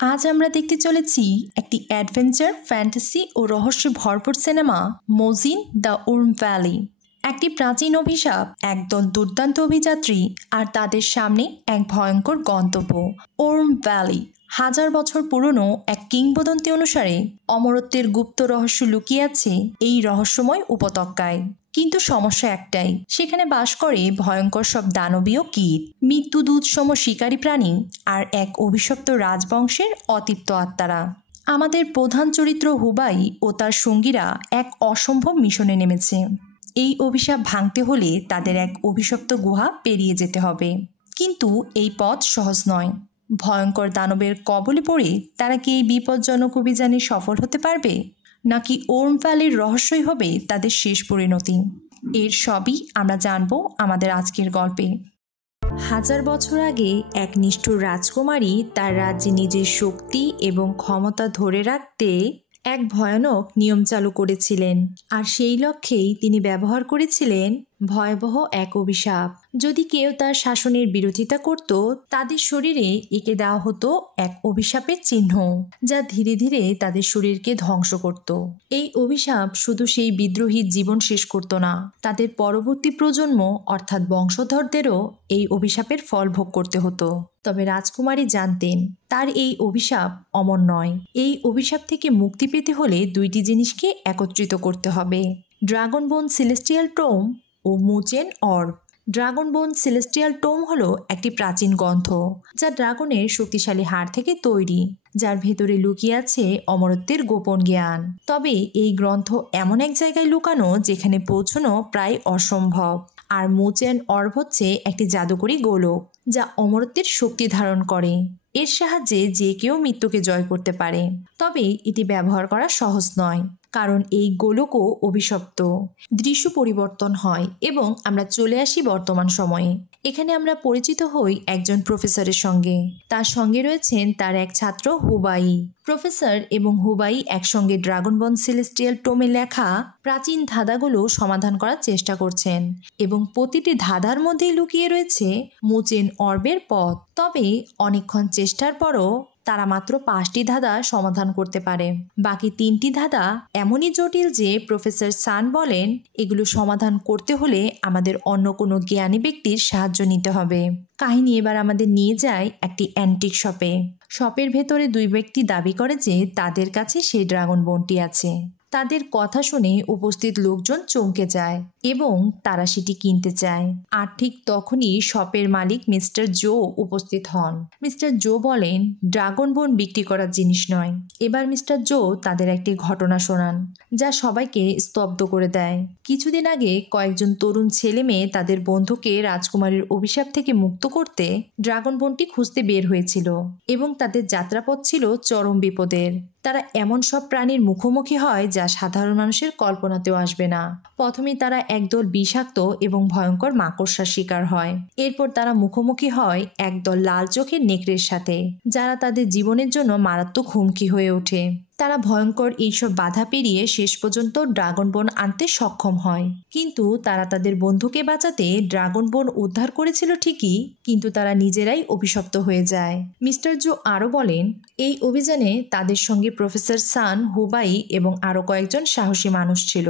আজ আমরা দেখতে চলেছি একটি অ্যাডভেঞ্চার, ফ্যান্টাসি ও রহস্যে ভরপুর সিনেমা মোজিন দ্য ওর্ম ভ্যালি। একটি প্রাচীন অভিশাপ, একদল দুর্দান্ত অভিযাত্রী আর তাদের সামনে এক ভয়ঙ্কর গন্তব্য ওর্ম ভ্যালি। হাজার বছর পুরনো এক কিংবদন্তি অনুসারে অমরত্বের গুপ্ত রহস্য লুকিয়ে আছে এই রহস্যময় উপত্যকায়। কিন্তু সমস্যা একটাই, সেখানে বাস করে ভয়ঙ্কর সব দানবীয় কীট, মৃত্যুদূতসম শিকারী প্রাণী আর এক অভিশপ্ত রাজবংশের অতৃপ্ত আত্মারা। আমাদের প্রধান চরিত্র হুবাই ও তার সঙ্গীরা এক অসম্ভব মিশনে নেমেছে। এই অভিশাপ ভাঙতে হলে তাদের এক অভিশপ্ত গুহা পেরিয়ে যেতে হবে। কিন্তু এই পথ সহজ নয়। ভয়ঙ্কর দানবের কবলে পড়ে তারা কি এই বিপজ্জনক অভিযানে সফল হতে পারবে, নাকি ওর্ম ভ্যালির রহস্যই হবে তাদের শেষ পরিণতি? এর সবই আমরা জানব আমাদের আজকের গল্পে। হাজার বছর আগে এক নিষ্ঠুর রাজকুমারী তার রাজ্যে নিজের শক্তি এবং ক্ষমতা ধরে রাখতে এক ভয়ানক নিয়ম চালু করেছিলেন, আর সেই লক্ষ্যেই তিনি ব্যবহার করেছিলেন ভয়াবহ এক অভিশাপ। যদি কেউ তার শাসনের বিরোধিতা করত, তাদের শরীরে এঁকে দেওয়া হতো এক অভিশাপের চিহ্ন, যা ধীরে ধীরে তাদের শরীরকে ধ্বংস করত। এই অভিশাপ শুধু সেই বিদ্রোহীর জীবন শেষ করত না, তাদের পরবর্তী প্রজন্ম অর্থাৎ বংশধরদেরও এই অভিশাপের ফল ভোগ করতে হতো। তবে রাজকুমারী জানতেন তার এই অভিশাপ অমর নয়। এই অভিশাপ থেকে মুক্তি পেতে হলে দুইটি জিনিসকে একত্রিত করতে হবে: ড্রাগন বোন সেলেস্টিয়াল টোম ও মুচেন অর্ব। ড্রাগন বোন সেলেস্টিয়াল টোম হলো একটি প্রাচীন গ্রন্থ, যা ড্রাগনের শক্তিশালী হাড় থেকে তৈরি, যার ভেতরে লুকিয়ে আছে অমরত্বের গোপন জ্ঞান। তবে এই গ্রন্থ এমন এক জায়গায় লুকানো যেখানে পৌঁছানো প্রায় অসম্ভব। আর মুচেন অর্ব হচ্ছে একটি জাদুকরী গোলক, যা অমরত্বের শক্তি ধারণ করে। এর সাহায্যে যে কেউ মৃত্যুকে জয় করতে পারে। তবে এটি ব্যবহার করা সহজ নয়, কারণ এই গোলকও অভিশপ্ত। দৃশ্য পরিবর্তন হয় এবং আমরা চলে আসি বর্তমান সময়ে। এখানে আমরা পরিচিত হই একজন প্রফেসরের সঙ্গে। তার সঙ্গে রয়েছেন তার এক ছাত্র হুবাই। প্রফেসর এবং হুবাই একসঙ্গে ড্রাগন বোন সেলেস্টিয়াল টোমে লেখা প্রাচীন ধাঁধাগুলো সমাধান করার চেষ্টা করছেন, এবং প্রতিটি ধাঁধার মধ্যেই লুকিয়ে রয়েছে মুচেন অর্বের পথ। তবে অনেকক্ষণ চেষ্টার পরও তারা মাত্র 5টি ধাঁধা সমাধান করতে পারে। বাকি 3টি ধাঁধা এমনই জটিল যে প্রফেসর সান বলেন এগুলো সমাধান করতে হলে আমাদের অন্য কোনো জ্ঞানী ব্যক্তির সাহায্য নিতে হবে। কাহিনী এবার আমাদের নিয়ে যায় একটি অ্যান্টিক শপে। শপের ভেতরে 2 ব্যক্তি দাবি করে যে তাদের কাছে সেই ড্রাগন বোনটি আছে। তাদের কথা শুনে উপস্থিত লোকজন চমকে যায় এবং তারা সেটি কিনতে চায়। আর ঠিক তখনই শপের মালিক মিস্টার জো উপস্থিত হন। মিস্টার জো বলেন ড্রাগন বোন বিক্রি করার জিনিস নয়। এবার মিস্টার জো তাদের একটি ঘটনা শোনান, যা সবাইকে স্তব্ধ করে দেয়। কিছুদিন আগে কয়েকজন তরুণ ছেলে মেয়ে তাদের বন্ধুকে রাজকুমারীর অভিশাপ থেকে মুক্ত করতে ড্রাগন বোনটি খুঁজতে বের হয়েছিল, এবং তাদের যাত্রাপথ ছিল চরম বিপদের। তারা এমন সব প্রাণীর মুখোমুখি হয় যা সাধারণ মানুষের কল্পনাতেও আসবে না। প্রথমে তারা একদল বিষাক্ত এবং ভয়ঙ্কর মাকড়সার শিকার হয়। এরপর তারা মুখোমুখি হয় একদল লাল চোখের নেকড়ের সাথে, যারা তাদের জীবনের জন্য মারাত্মক হুমকি হয়ে ওঠে। তারা ভয়ঙ্কর এইসব বাধা পেরিয়ে শেষ পর্যন্ত ড্রাগন বোন আনতে সক্ষম হয়। কিন্তু তারা তাদের বন্ধুকে বাঁচাতে ড্রাগন বোন উদ্ধার করেছিল ঠিকই, কিন্তু তারা নিজেরাই অভিশপ্ত হয়ে যায়। মিস্টার জো আরও বলেন এই অভিযানে তাদের সঙ্গে প্রফেসর সান, হুবাই এবং আরও কয়েকজন সাহসী মানুষ ছিল।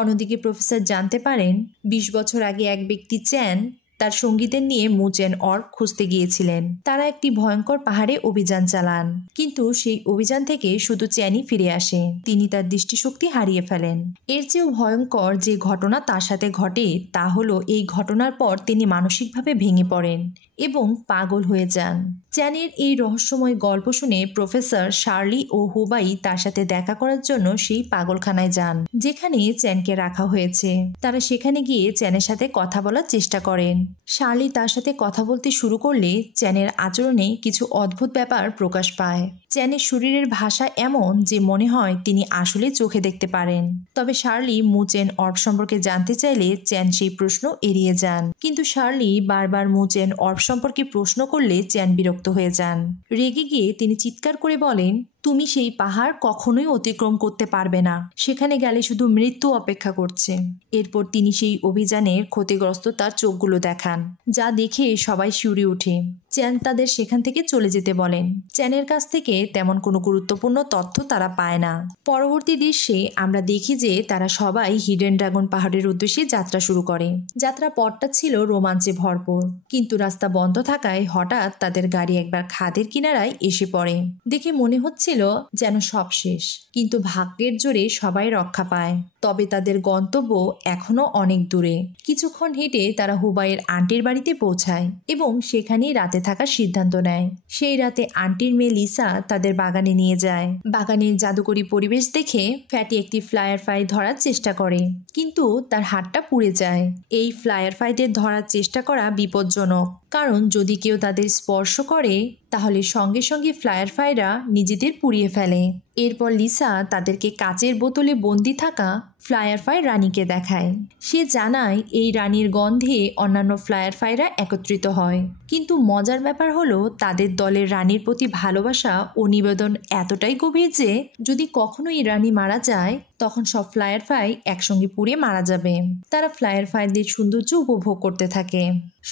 অন্যদিকে প্রফেসর জানতে পারেন 20 বছর আগে এক ব্যক্তি চ্যান তার সঙ্গীদের নিয়ে মুচেন অর্ব খুঁজতে গিয়েছিলেন। তারা একটি ভয়ঙ্কর পাহাড়ে অভিযান চালান, কিন্তু সেই অভিযান থেকে শুধু চ্যানই ফিরে আসে। তিনি তার দৃষ্টিশক্তি হারিয়ে ফেলেন। এর চেয়েও ভয়ঙ্কর যে ঘটনা তার সাথে ঘটে তা হলো এই ঘটনার পর তিনি মানসিকভাবে ভেঙে পড়েন এবং পাগল হয়ে যান। চ্যানের এই রহস্যময় গল্প শুনে প্রফেসর, শার্লি ও হুবাই তার সাথে দেখা করার জন্য সেই পাগলখানায় যান যেখানে চ্যানকে রাখা হয়েছে। তারা সেখানে গিয়ে চ্যানের সাথে কথা বলার চেষ্টা করেন। শার্লি তার সাথে কথা বলতে শুরু করলে চ্যানের আচরণে কিছু অদ্ভুত ব্যাপার প্রকাশ পায়। চ্যানের শরীরের ভাষা এমন যে মনে হয় তিনি আসলে চোখে দেখতে পারেন। তবে শার্লি মুচেন অর্ব সম্পর্কে জানতে চাইলে চ্যান সেই প্রশ্ন এড়িয়ে যান। কিন্তু শার্লি বারবার মুচেন অর্ব সম্পর্কে প্রশ্ন করলে চ্যান বিরক্ত হয়ে যান। রেগে গিয়ে তিনি চিৎকার করে বলেন, তুমি সেই পাহাড় কখনোই অতিক্রম করতে পারবে না, সেখানে গেলে শুধু মৃত্যু অপেক্ষা করছে। এরপর তিনি সেই অভিযানের ক্ষতিগ্রস্ততার চোখগুলো দেখান, যা দেখে সবাই শিউরে ওঠে। চ্যান তাদের সেখান থেকে চলে যেতে বলেন। চ্যানের কাছ থেকে তেমন কোনো গুরুত্বপূর্ণ তথ্য তারা পায় না। পরবর্তী দৃশ্যে আমরা দেখি যে তারা সবাই হিডেন ড্রাগন পাহাড়ের উদ্দেশ্যে যাত্রা শুরু করে। যাত্রা পথটা ছিল রোমাঞ্চে ভরপুর, কিন্তু রাস্তা বন্ধ থাকায় হঠাৎ তাদের গাড়ি একবার খাদের কিনারায় এসে পড়ে। দেখে মনে হচ্ছিল যেন সব শেষ, কিন্তু ভাগ্যের জোরে সবাই রক্ষা পায়। তবে তাদের গন্তব্য এখনো অনেক দূরে। কিছুক্ষণ হেঁটে তারা হুবাইয়ের আন্টির বাড়িতে পৌঁছায় এবং সেখানেই রাতে থাকার সিদ্ধান্ত নেয়। সেই রাতে আন্টির মেয়ে লিসা তাদের বাগানে নিয়ে যায়। বাগানের জাদুকরী পরিবেশ দেখে ফ্যাটি একটি ফ্লায়ার ফ্লাই ধরার চেষ্টা করে, কিন্তু তার হাতটা পুড়ে যায়। এই ফ্লায়ার ফ্লাইদের ধরার চেষ্টা করা বিপজ্জনক, কারণ যদি কেউ তাদের স্পর্শ করে তাহলে সঙ্গে সঙ্গে ফ্লায়ার ফ্লাইরা নিজেদের পুড়িয়ে ফেলে। এরপর লিসা তাদেরকে কাচের বোতলে বন্দি থাকা ফ্লায়ার ফ্লাই রানীকে দেখায়। সে জানায় এই রানীর গন্ধে অন্যান্য ফ্লায়ার ফ্লাইরা একত্রিত হয়। কিন্তু মজার ব্যাপার হলো তাদের দলের রানীর প্রতি ভালোবাসা ও নিবেদন এতটাই গভীর যে যদি কখনো এই রানী মারা যায় তখন সব ফ্লায়ার ফ্লাই একসঙ্গে পুড়ে মারা যাবে। তারা ফ্লায়ার ফ্লাইদের সৌন্দর্য উপভোগ করতে থাকে।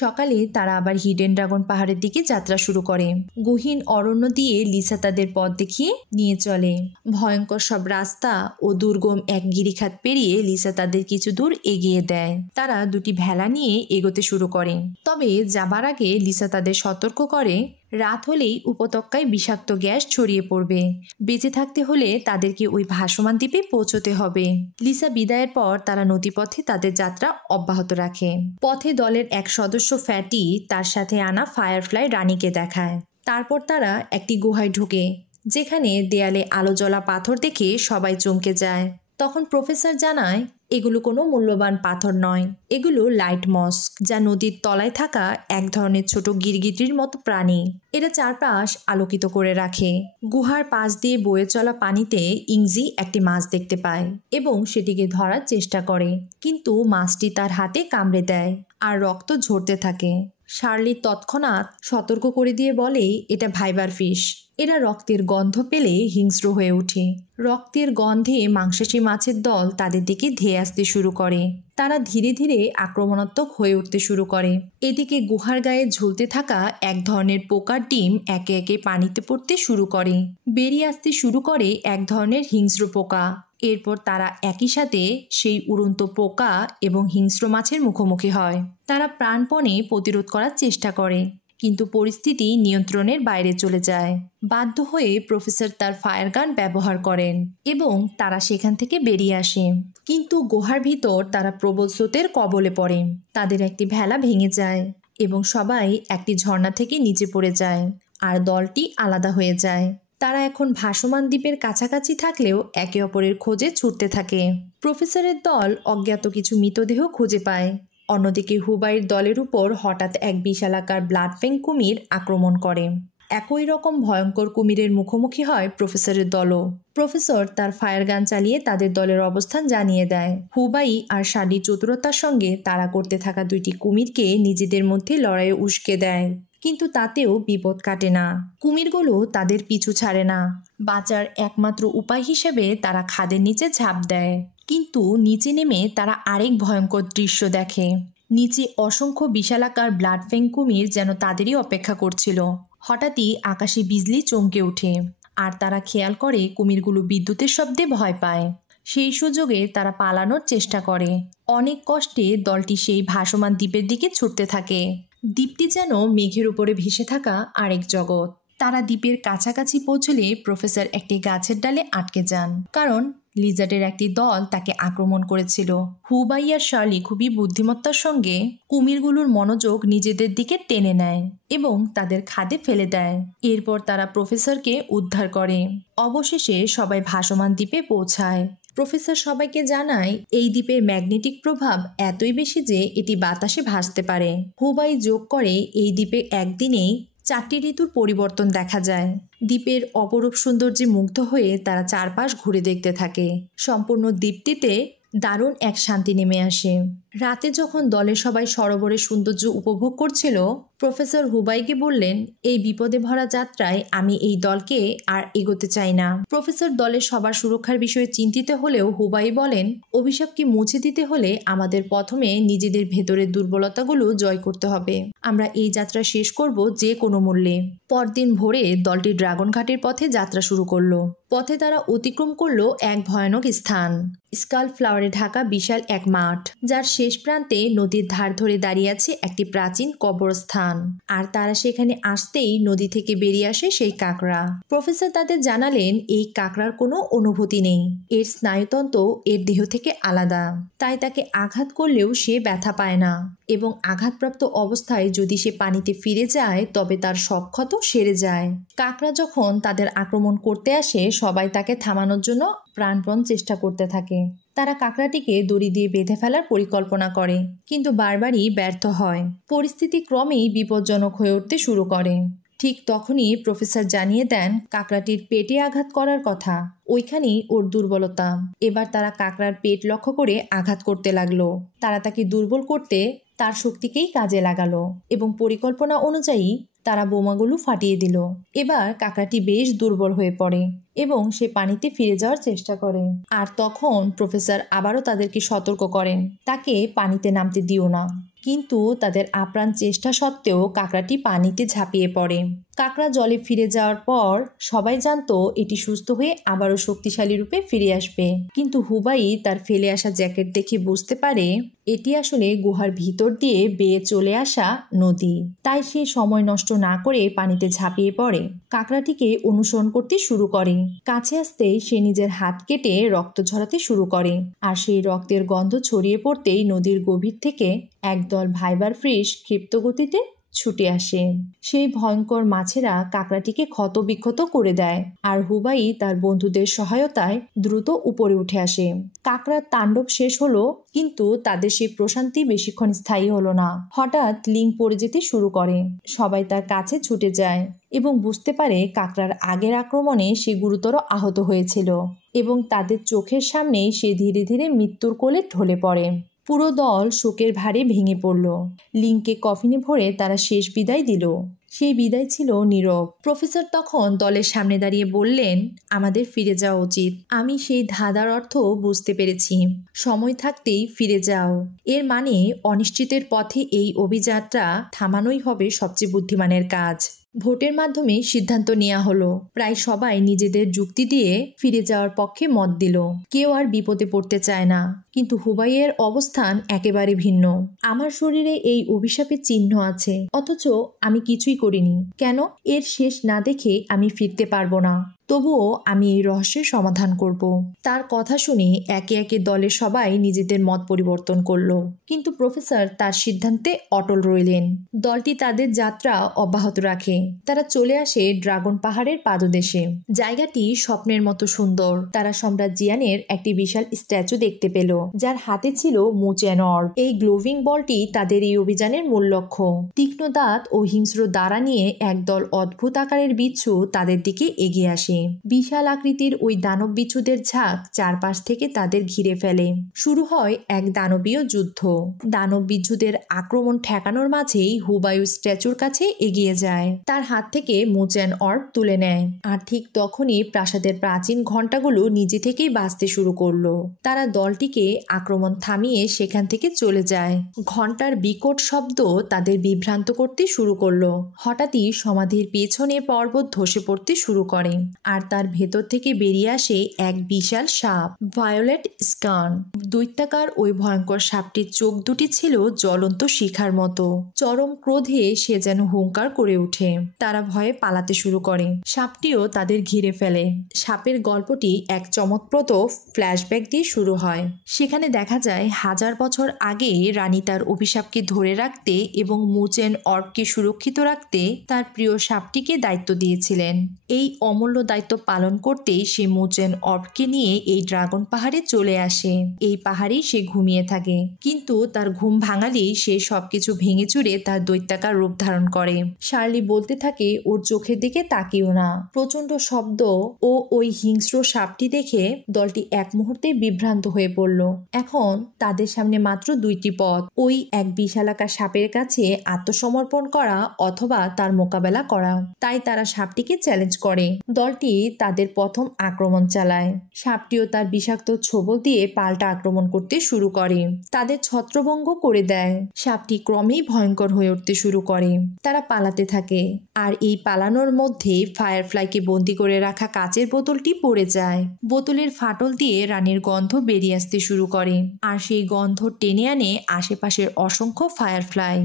সকালে তারা আবার হিডেন ড্রাগন পাহাড়ের দিকে যাত্রা শুরু করে। গহীন অরণ্য দিয়ে লিসা তাদের পথ দেখিয়ে নিয়ে চলে। ভয়ঙ্কর সব রাস্তা ও দুর্গম এক গিরিখাত পেরিয়ে লিসা তাদের কিছু দূর এগিয়ে দেয়। তারা দুটি ভেলা নিয়ে এগোতে শুরু করে। তবে যাবার আগে লিসা তাদের সতর্ক করে রাত হলেই উপত্যকায় বিষাক্ত গ্যাস ছড়িয়ে পড়বে। বেঁচে থাকতে হলে তাদেরকে ওই ভাসমান দ্বীপে পৌঁছতে হবে। লিসা বিদায়ের পর তারা নদীপথে তাদের যাত্রা অব্যাহত রাখে। পথে দলের এক সদস্য ফ্যাটি তার সাথে আনা ফায়ারফ্লাই রানীকে দেখায়। তারপর তারা একটি গুহায় ঢোকে, যেখানে দেয়ালে আলো জ্বলা পাথর দেখে সবাই চমকে যায়। তখন প্রফেসর জানায় এগুলো কোনো মূল্যবান পাথর নয়, এগুলো লাইট মস্ক, যা নদীর তলায় থাকা এক ধরনের ছোট গিরগিটির মতো প্রাণী। এরা চারপাশ আলোকিত করে রাখে। গুহার পাশ দিয়ে বয়ে চলা পানিতে ইংজি একটি মাছ দেখতে পায় এবং সেটিকে ধরার চেষ্টা করে, কিন্তু মাছটি তার হাতে কামড়ে দেয় আর রক্ত ঝরতে থাকে। শার্লি তৎক্ষণাৎ সতর্ক করে দিয়ে বলে এটা ভাইবার ফিশ। এরা রক্তের গন্ধ পেলে হিংস্র হয়ে ওঠে। রক্তের গন্ধে মাংসাশী মাছের দল তাদের দিকে ধেয়ে আসতে শুরু করে। তারা ধীরে ধীরে আক্রমণাত্মক হয়ে উঠতে শুরু করে। এদিকে গুহার গায়ে ঝুলতে থাকা এক ধরনের পোকার ডিম একে একে পানিতে পড়তে শুরু করে। বেরিয়ে আসতে শুরু করে এক ধরনের হিংস্র পোকা। এরপর তারা একই সাথে সেই উড়ন্ত পোকা এবং হিংস্র মাছের মুখোমুখি হয়। তারা প্রাণপণে প্রতিরোধ করার চেষ্টা করে, কিন্তু পরিস্থিতি নিয়ন্ত্রণের বাইরে চলে যায়। বাধ্য হয়ে প্রফেসর তার ফায়ার গান ব্যবহার করেন এবং তারা সেখান থেকে বেরিয়ে আসে। কিন্তু গুহার ভিতর তারা প্রবল স্রোতের কবলে পড়ে। তাদের একটি ভেলা ভেঙে যায় এবং সবাই একটি ঝর্ণা থেকে নিচে পড়ে যায়, আর দলটি আলাদা হয়ে যায়। তারা এখন ভাসমান দ্বীপের কাছাকাছি থাকলেও একে অপরের খোঁজে ছুটতে থাকে। প্রফেসরের দল অজ্ঞাত কিছু মৃতদেহ খুঁজে পায়। অন্যদিকে হুবাইয়ের দলের উপর হঠাৎ এক বিশালাকার ব্লাডফ্যাং কুমির আক্রমণ করে। একই রকম ভয়ঙ্কর কুমিরের মুখোমুখি হয় প্রফেসরের দলও। প্রফেসর তার ফায়ার গান চালিয়ে তাদের দলের অবস্থান জানিয়ে দেয়। হুবাই আর শার্লির চতুরতার সঙ্গে তাড়া করতে থাকা দুইটি কুমিরকে নিজেদের মধ্যে লড়াইয়ে উস্কে দেয়, কিন্তু তাতেও বিপদ কাটে না। কুমিরগুলো তাদের পিছু ছাড়ে না। বাঁচার একমাত্র উপায় হিসেবে তারা খাদের নিচে ঝাঁপ দেয়, কিন্তু নিচে নেমে তারা আরেক ভয়ঙ্কর দৃশ্য দেখে। নিচে অসংখ্য বিশালাকার ব্লাডফ্যাং কুমির যেন তাদেরই অপেক্ষা করছিল। হঠাৎই আকাশে বিজলি চমকে ওঠে, আর তারা খেয়াল করে কুমিরগুলো বিদ্যুতের শব্দে ভয় পায়। সেই সুযোগে তারা পালানোর চেষ্টা করে। অনেক কষ্টে দলটি সেই ভাসমান দ্বীপের দিকে ছুটতে থাকে। দ্বীপটি যেন মেঘের উপরে ভেসে থাকা আরেক জগৎ। তারা দ্বীপের কাছাকাছি পৌঁছলে প্রফেসর একটি গাছের ডালে আটকে যান, কারণ লিজার্ডের একটি দল তাকে আক্রমণ করেছিল। হুবাই আর শার্লি খুবই বুদ্ধিমত্তার সঙ্গে কুমিরগুলোর মনোযোগ নিজেদের দিকে টেনে নেয় এবং তাদের খাদে ফেলে দেয়। এরপর তারা প্রফেসরকে উদ্ধার করে। অবশেষে সবাই ভাসমান দ্বীপে পৌঁছায়। প্রফেসর সবাইকে জানায় এই দ্বীপের ম্যাগনেটিক প্রভাব এতই বেশি যে এটি বাতাসে ভাসতে পারে। হুবাই যোগ করে এই দ্বীপে একদিনেই 4টি ঋতুর পরিবর্তন দেখা যায়। দ্বীপের অপরূপ সৌন্দর্যে মুগ্ধ হয়ে তারা চারপাশ ঘুরে দেখতে থাকে। সম্পূর্ণ দ্বীপটিতে দারুণ এক শান্তি নেমে আসে। রাতে যখন দলের সবাই সরোবরের সৌন্দর্য উপভোগ করছিল, প্রফেসর হুবাইকে বললেন, এই বিপদে ভরা যাত্রায় আমি এই দলকে আর এগোতে চাই না। প্রফেসর দলের সবার সুরক্ষার বিষয়ে চিন্তিত হলেও হুবাই বলেন, অভিশাপকে মুছে দিতে হলে আমাদের প্রথমে নিজেদের ভেতরের দুর্বলতাগুলো জয় করতে হবে। আমরা এই যাত্রা শেষ করব যে কোনো মূল্যে। পরদিন ভোরে দলটি ড্রাগন ঘাটের পথে যাত্রা শুরু করলো। পথে তারা অতিক্রম করলো এক ভয়ানক স্থান, স্কাল ফ্লাওয়ারে ঢাকা বিশাল এক মাঠ, যার শেষ প্রান্তে নদীর ধার ধরে দাঁড়িয়ে আছে একটি প্রাচীন কবরস্থান। আর তারা সেখানে আসতেই নদী থেকে বেরিয়ে আসে সেই কাঁকড়া। প্রফেসর তাদের জানালেন, এই কাঁকড়ার কোনো অনুভূতি নেই, এর স্নায়ুতন্ত্র এর দেহ থেকে আলাদা, তাই তাকে আঘাত করলেও সে ব্যথা পায় না, এবং আঘাতপ্রাপ্ত অবস্থায় যদি সে পানিতে ফিরে যায় তবে তার সব ক্ষত সেরে যায়। কাঁকড়া যখন তাদের আক্রমণ করতে আসে, সবাই তাকে থামানোর জন্য প্রাণপণ চেষ্টা করতে থাকে। তারা কাঁকড়াটিকে দড়ি দিয়ে বেঁধে ফেলার পরিকল্পনা করে, কিন্তু বারবারই ব্যর্থ হয়। পরিস্থিতি ক্রমেই বিপজ্জনক হয়ে উঠতে শুরু করে। ঠিক তখনই প্রফেসর জানিয়ে দেন কাঁকড়াটির পেটে আঘাত করার কথা, ওইখানেই ওর দুর্বলতা। এবার তারা কাঁকড়ার পেট লক্ষ্য করে আঘাত করতে লাগলো। তারা তাকে দুর্বল করতে তার শক্তিকেই কাজে লাগালো এবং পরিকল্পনা অনুযায়ী তারা বোমাগুলো ফাটিয়ে দিল। এবার কাঁকড়াটি বেশ দুর্বল হয়ে পড়ে এবং সে পানিতে ফিরে যাওয়ার চেষ্টা করে। আর তখন প্রফেসর আবারও তাদেরকে সতর্ক করেন, তাকে পানিতে নামতে দিও না। কিন্তু তাদের আপ্রাণ চেষ্টা সত্ত্বেও কাঁকড়াটি পানিতে ঝাঁপিয়ে পড়ে। কাঁকড়া জলে ফিরে যাওয়ার পর সবাই জানতো এটি সুস্থ হয়ে আবারও শক্তিশালী রূপে ফিরে আসবে। কিন্তু হুবাই তার ফেলে আসা জ্যাকেট দেখে বুঝতে পারে এটি আসলে গুহার ভিতর দিয়ে বেয়ে চলে আসা নদী। তাই সে সময় নষ্ট না করে পানিতে ঝাঁপিয়ে পড়ে। কাঁকড়াটিকে অনুসরণ করতে শুরু করে। কাছে আসতেই সে নিজের হাত কেটে রক্ত ঝরাতে শুরু করে, আর সেই রক্তের গন্ধ ছড়িয়ে পড়তেই নদীর গভীর থেকে একদল ভাইবার ফিশ ক্ষিপ্ত গতিতে ছুটে আসে। সেই ভয়ঙ্কর মাছেরা কাঁকড়াটিকে ক্ষতবিক্ষত করে দেয়, আর হুবাই তার বন্ধুদের সহায়তায় দ্রুত উপরে উঠে আসে। কাঁকড়ার তাণ্ডব শেষ হলো, কিন্তু তাদের সেই প্রশান্তি বেশিক্ষণ স্থায়ী হলো না। হঠাৎ লিং পড়ে যেতে শুরু করে। সবাই তার কাছে ছুটে যায় এবং বুঝতে পারে কাঁকড়ার আগের আক্রমণে সে গুরুতর আহত হয়েছিল, এবং তাদের চোখের সামনেই সে ধীরে ধীরে মৃত্যুর কোলে ঢলে পড়ে। পুরো দল শোকের ভারে ভেঙে পড়ল। লিংকে কফিনে ভরে তারা শেষ বিদায় দিল। সেই বিদায় ছিল নীরব। প্রফেসর তখন দলের সামনে দাঁড়িয়ে বললেন, আমাদের ফিরে যাওয়া উচিত। আমি সেই ধাঁধার অর্থ বুঝতে পেরেছি, সময় থাকতেই ফিরে যাও। এর মানে অনিশ্চিতের পথে এই অভিযাত্রা থামানোই হবে সবচেয়ে বুদ্ধিমানের কাজ। ভোটের মাধ্যমে সিদ্ধান্ত নেওয়া হলো। প্রায় সবাই নিজেদের যুক্তি দিয়ে ফিরে যাওয়ার পক্ষে মত দিল। কেউ আর বিপদে পড়তে চায় না, কিন্তু হুবাইয়ের অবস্থান একেবারে ভিন্ন। আমার শরীরে এই অভিশাপের চিহ্ন আছে, অথচ আমি কিছুই করিনি। কেন? এর শেষ না দেখে আমি ফিরতে পারবো না। তবুও আমি এই রহস্যের সমাধান করব। তার কথা শুনে একে একে দলের সবাই নিজেদের মত পরিবর্তন করলো, কিন্তু প্রফেসর তার সিদ্ধান্তে অটল রইলেন। দলটি তাদের যাত্রা অব্যাহত রাখে। তারা চলে আসে ড্রাগন পাহাড়ের পাদদেশে। জায়গাটি স্বপ্নের মতো সুন্দর। তারা সম্রাট জিয়ানের একটি বিশাল স্ট্যাচু দেখতে পেল, যার হাতে ছিল মুচেন অর্ব। এই গ্লোভিং বলটি তাদের এই অভিযানের মূল লক্ষ্য। তীক্ষ্ণ দাঁত ও হিংস্র দ্বারা নিয়ে একদল অদ্ভুত আকারের বিচ্ছু তাদের দিকে এগিয়ে আসে। বিশাল আকৃতির ওই দানব বিচ্ছুদের ঝাঁক চারপাশ থেকে তাদের ঘিরে ফেলে। শুরু হয় এক দানবীয় যুদ্ধ। দানব বিচ্ছুদের আক্রমণ ঠেকানোর মাঝেই হুবাই স্ট্যাচুর কাছে এগিয়ে যায়। তার হাত থেকে মুচেন অর্ব তুলে নেয়, আর ঠিক তখনই প্রাসাদের প্রাচীন ঘণ্টাগুলো নিজে থেকেই বাজতে শুরু করলো। তারা দলটিকে আক্রমণ থামিয়ে সেখান থেকে চলে যায়। ঘণ্টার বিকট শব্দ তাদের বিভ্রান্ত করতে শুরু করলো। হঠাৎই সমাধির পেছনে পর্বত ধসে পড়তে শুরু করে, আর তার ভেতর থেকে বেরিয়ে আসে এক বিশাল সাপ, ভায়োলেট স্কান। দৈত্যাকার ওই ভয়ঙ্কর সাপটির চোখ দুটি ছিল জ্বলন্ত শিখার মতো। চরম ক্রোধে সে যেন হুঙ্কার করে ওঠে। তারা ভয়ে পালাতে শুরু করে। সাপটিও তাদের ঘিরে ফেলে। সাপের গল্পটি এক চমকপ্রদ ফ্ল্যাশব্যাক দিয়ে শুরু হয়। সেখানে দেখা যায় 1000 বছর আগে রানী তার অভিশাপকে ধরে রাখতে এবং মুচেন অর্বকে সুরক্ষিত রাখতে তার প্রিয় সাপটিকে দায়িত্ব দিয়েছিলেন। এই অমূল্য দায়িত্ব দায়িত্ব পালন করতেই সে মোজেন অর্বকে নিয়ে এই ড্রাগন পাহাড়ে চলে আসে। এই পাহাড়েই সে ঘুমিয়ে থাকে, কিন্তু তার ঘুম ভাঙালেই সে সবকিছু ভেঙে চুরে তার দৈত্যাকার রূপ ধারণ করে। শার্লি বলতে থাকে ওর চোখের দিকে তাকিও না। প্রচন্ড শব্দ ও ওই হিংস্র সাপটি দেখে দলটি এক মুহূর্তে বিভ্রান্ত হয়ে পড়ল। এখন তাদের সামনে মাত্র দুইটি পথ, ওই এক বিশালাকার সাপের কাছে আত্মসমর্পণ করা অথবা তার মোকাবেলা করা। তাই তারা সাপটিকে চ্যালেঞ্জ করে। দলটি তাদের প্রথম আক্রমণ চালায়। সাপটিও তার বিষাক্ত ছোবল দিয়ে পাল্টা আক্রমণ করতে শুরু করে, তাদের ছত্রভঙ্গ করে দেয়। সাপটি ক্রমেই ভয়ঙ্কর হয়ে উঠতে শুরু করে। তারা পালাতে থাকে, আর এই পালানোর মধ্যে ফায়ারফ্লাইকে বন্দি করে রাখা কাচের বোতলটি পড়ে যায়। বোতলের ফাটল দিয়ে রানীর গন্ধ বেরিয়ে আসতে শুরু করে, আর সেই গন্ধ টেনে আনে আশেপাশের অসংখ্য ফায়ারফ্লাই।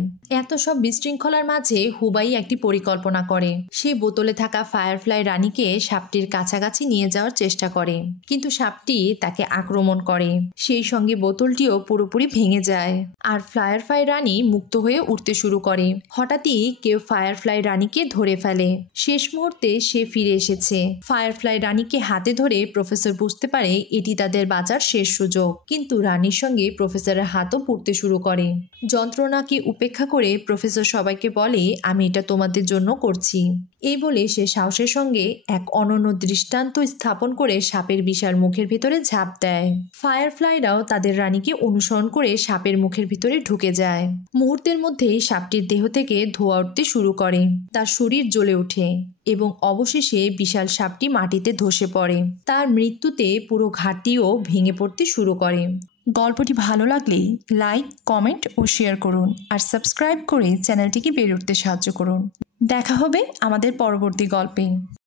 এত সব বিশৃঙ্খলার মাঝে হুবাই একটি পরিকল্পনা করে। সে বোতলে থাকা ফায়ারফ্লাই রানীকে সাপটির কাছাকাছি নিয়ে যাওয়ার চেষ্টা করে, কিন্তু সাপটি তাকে আক্রমণ করে। সেই সঙ্গে বোতলটিও পুরোপুরি ভেঙে যায়, আর ফায়ারফ্লাই রানী মুক্ত হয়ে উঠতে শুরু করে। হঠাৎই কেউ ফায়ারফ্লাই রানীকে ধরে ফেলে। শেষ মুহূর্তে সে ফিরে এসেছে। ফায়ারফ্লাই রানীকে হাতে ধরে প্রফেসর বুঝতে পারে এটি তাদের বাঁচার শেষ সুযোগ, কিন্তু রানীর সঙ্গে প্রফেসরের হাতও পুড়তে শুরু করে। যন্ত্রণাকে উপেক্ষা করে প্রফেসর সবাইকে বলে, আমি এটা তোমাদের জন্য করছি। এই বলে সে সাহসের সঙ্গে এক অনন্য দৃষ্টান্ত স্থাপন করে সাপের বিশাল মুখের ভিতরে ঝাঁপ দেয়। ফায়ারফ্লাইরাও তাদের রানীকে অনুসরণ করে সাপের মুখের ভিতরে ঢুকে যায়। মুহূর্তের মধ্যেই সাপটির দেহ থেকে ধোঁয়া উঠতে শুরু করে, তার শরীর জ্বলে ওঠে এবং অবশেষে বিশাল সাপটি মাটিতে ধসে পড়ে। তার মৃত্যুতে পুরো ঘাটটিও ভেঙে পড়তে শুরু করে। গল্পটি ভালো লাগলে লাইক, কমেন্ট ও শেয়ার করুন, আর সাবস্ক্রাইব করে চ্যানেলটিকে বেড়ে উঠতে সাহায্য করুন। দেখা হবে আমাদের পরবর্তী গল্পে।